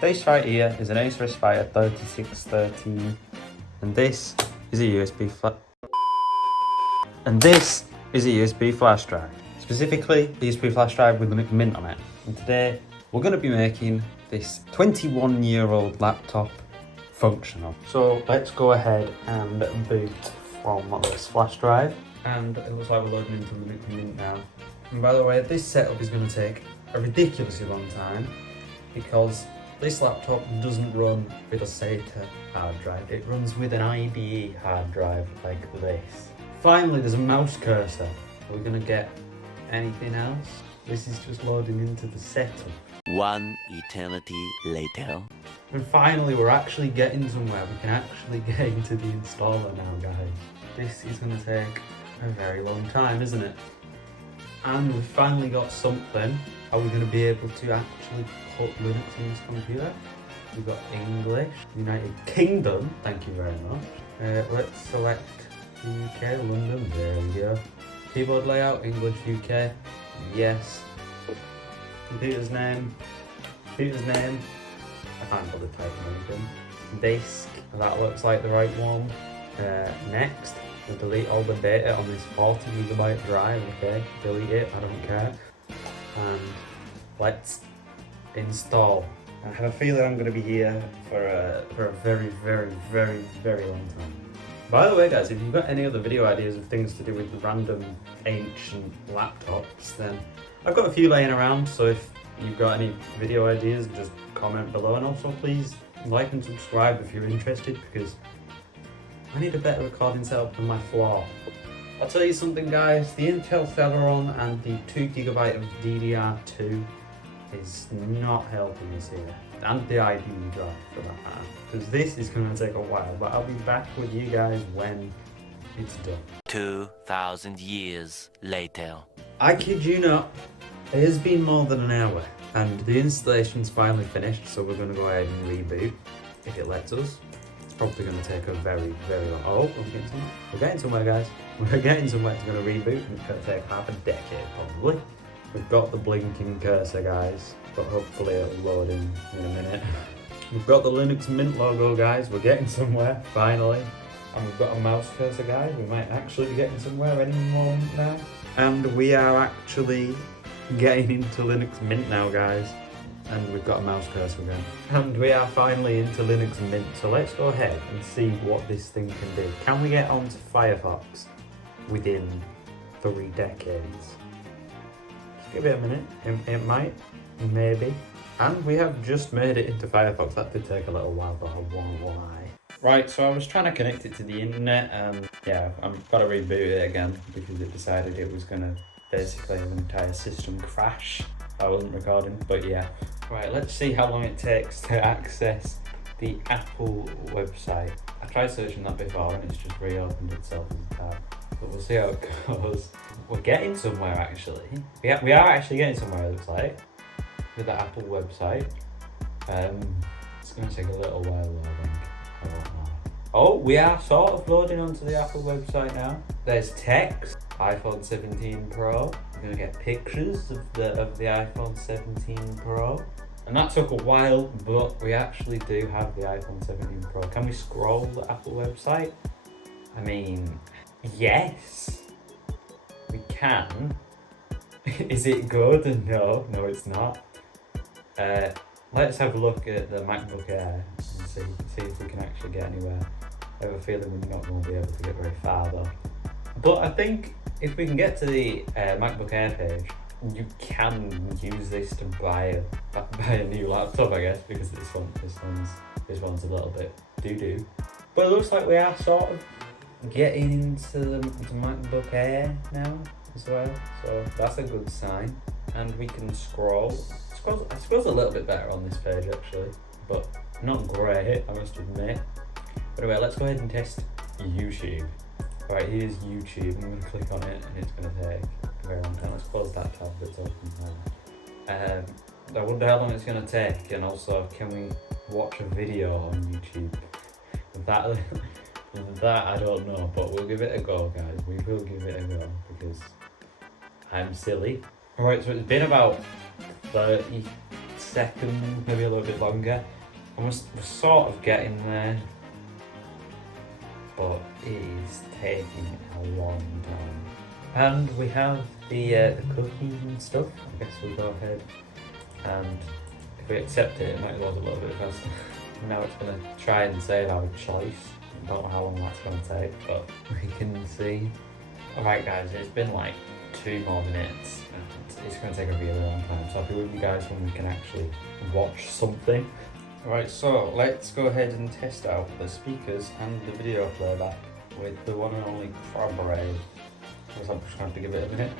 This right here is an Acer Aspire 3613, and this is a USB flash drive. Specifically, the USB flash drive with Linux Mint on it. And today, we're going to be making this 21-year-old laptop functional. So let's go ahead and boot from this flash drive. And it looks like we're loading into Linux Mint now. And by the way, this setup is going to take a ridiculously long time because this laptop doesn't run with a SATA hard drive. It runs with an IDE hard drive like this. Finally, there's a mouse cursor. Are we going to get anything else? This is just loading into the setup. One eternity later. And finally, we're actually getting somewhere. We can actually get into the installer now, guys. This is going to take a very long time, isn't it? And we've finally got something. Are we going to be able to actually put Linux in this computer? We've got English, United Kingdom, thank you very much. Let's select UK, London, there we go. Keyboard layout, English, UK, yes. Computer's name, I can't bother typing anything. Disk, that looks like the right one. Next, we'll delete all the data on this 40GB drive, okay, delete it, I don't care. And let's install. I have a feeling I'm going to be here for a very, very, very, very long time. By the way, guys, if you've got any other video ideas of things to do with random ancient laptops, then I've got a few laying around, so if you've got any video ideas, just comment below, and also please like and subscribe if you're interested, because I need a better recording setup than my floor. I'll tell you something, guys, the Intel Celeron and the 2GB of DDR2 is not helping us here, and the IDE drive for that matter, because this is going to take a while, but I'll be back with you guys when it's done. 2,000 years later. I kid you not, it has been more than an hour, and the installation's finally finished, so we're going to go ahead and reboot, if it lets us. It's probably going to take a very, very long... Oh, we're getting somewhere, guys. We're getting somewhere. It's going to reboot, and it's going to take half a decade, probably. We've got the blinking cursor, guys, but hopefully it'll load in a minute. We've got the Linux Mint logo, guys. We're getting somewhere, finally. And we've got a mouse cursor, guys. We might actually be getting somewhere any moment now. And we are actually getting into Linux Mint now, guys. And we've got a mouse cursor again. And we are finally into Linux Mint. So let's go ahead and see what this thing can do. Can we get onto Firefox within 3 decades? Give it a minute, it might, maybe. And we have just made it into Firefox. That did take a little while, but I won't lie. Right, so I was trying to connect it to the internet, and yeah, I've got to reboot it again because it decided it was going to basically have an entire system crash. I wasn't recording, but yeah. Right, let's see how long it takes to access the Apple website. I tried searching that before and it's just reopened itself as a tab. But we'll see how it goes. We're getting somewhere, actually. We are actually getting somewhere, it looks like, with the Apple website. It's going to take a little while, though, I think. I won't lie. Oh, we are sort of loading onto the Apple website now. There's text, iPhone 17 Pro. We're going to get pictures of the iPhone 17 Pro. And that took a while, but we actually do have the iPhone 17 Pro. Can we scroll the Apple website? I mean, yes. We can. Is it good? No, it's not. Let's have a look at the MacBook Air and see if we can actually get anywhere. I have a feeling we're not going to be able to get very far though. But I think if we can get to the MacBook Air page, you can use this to buy a new laptop, I guess, because this one's a little bit doo-doo. But it looks like we are sort of getting into the MacBook Air now as well, so that's a good sign. And we can scroll. It scrolls a little bit better on this page actually, but not great, I must admit. But anyway, let's go ahead and test YouTube. Right, here's YouTube. I'm going to click on it and it's going to take a very long time. Let's close that tab that's open now. I wonder how long it's going to take, and also can we watch a video on YouTube? That I don't know, but we'll give it a go, guys. We will give it a go because I'm silly. Alright, so it's been about 30 second, maybe a little bit longer. And we're sort of getting there, but it is taking a long time. And we have the cookies and stuff. I guess we'll go ahead and if we accept it, it might load a little bit faster. Now it's going to try and save our choice. I don't know how long that's going to take, but we can see. Alright guys, it's been like 2 more minutes and it's going to take a really long time, so I'll be with you guys when we can actually watch something. Alright, so let's go ahead and test out the speakers and the video playback with the one and only Crabberade. I guess I'm just going to have to give it a minute.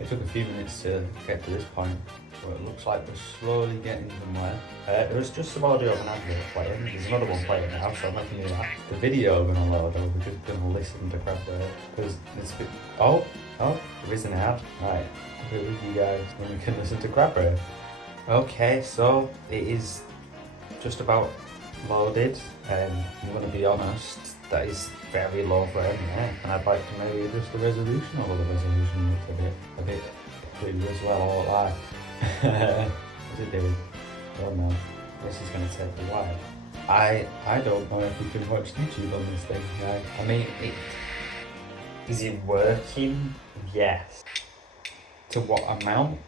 It took a few minutes to get to this point, but it looks like we're slowly getting somewhere. There was just some audio of an advert playing. There's another one playing now, so I'm making you that. The video going to load, or we're just going to listen to Crabberade. Because it's a bit... Oh, there is an ad. Right, I'll be with you guys when we can listen to Crabberade. Okay, so it is just about loaded. I'm going to be honest, that is very low frame, yeah. And I'd like to maybe adjust the resolution, although the resolution looks a bit blue as well, I won't lie. What's it doing? I don't know. This is going to take a while. I don't know if we can watch YouTube on this thing, right? I mean, is it working? Yes. To what amount?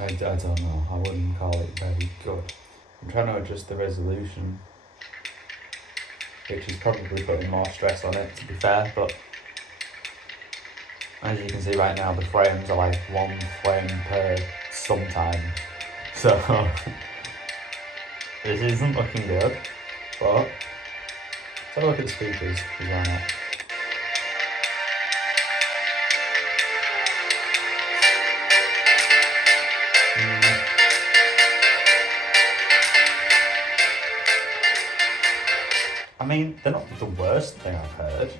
I don't know. I wouldn't call it very good. I'm trying to adjust the resolution, which is probably putting more stress on it, to be fair, but as you can see right now, the frames are like 1 frame per sometime, so this isn't looking good, but let's have a look at the speakers, because why not? I mean, they're not the worst thing I've heard,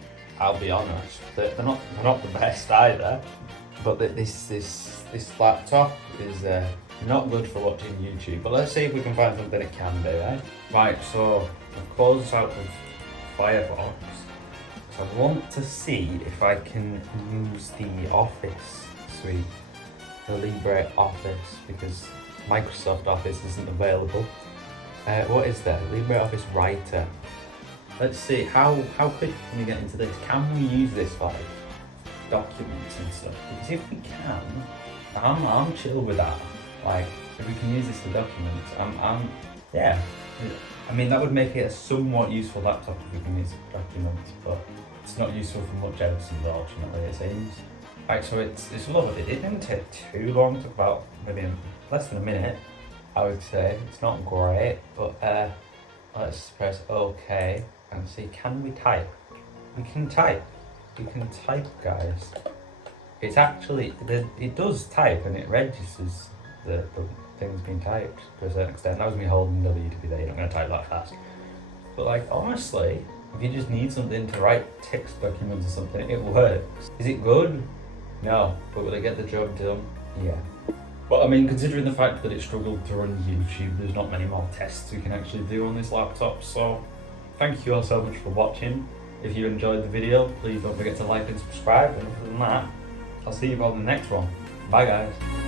I'll be honest. They're not the best either. But this laptop is not good for watching YouTube. But let's see if we can find something it can do, eh? Right, so I've closed this out with Firefox. So I want to see if I can use the Office suite, the LibreOffice, because Microsoft Office isn't available. What is there? LibreOffice Writer. Let's see, how quick can we get into this? Can we use this for like documents and stuff? Because if we can, I'm chill with that. Like, if we can use this for documents, yeah. I mean, that would make it a somewhat useful laptop if we can use it for documents, but it's not useful for much else unfortunately, it seems. Right, so it's loaded. It didn't take too long, it took about maybe less than a minute, I would say. It's not great, but let's press OK and see, can we type? We can type. You can type, guys. It's actually, it does type and it registers the things being typed to a certain extent. That was me holding W to be there, you're not going to type that fast. But like, honestly, if you just need something to write text documents or something, it works. Is it good? No. But will it get the job done? Yeah. But I mean, considering the fact that it struggled to run YouTube, there's not many more tests we can actually do on this laptop, so thank you all so much for watching. If you enjoyed the video, please don't forget to like and subscribe, and other than that, I'll see you all in the next one. Bye guys.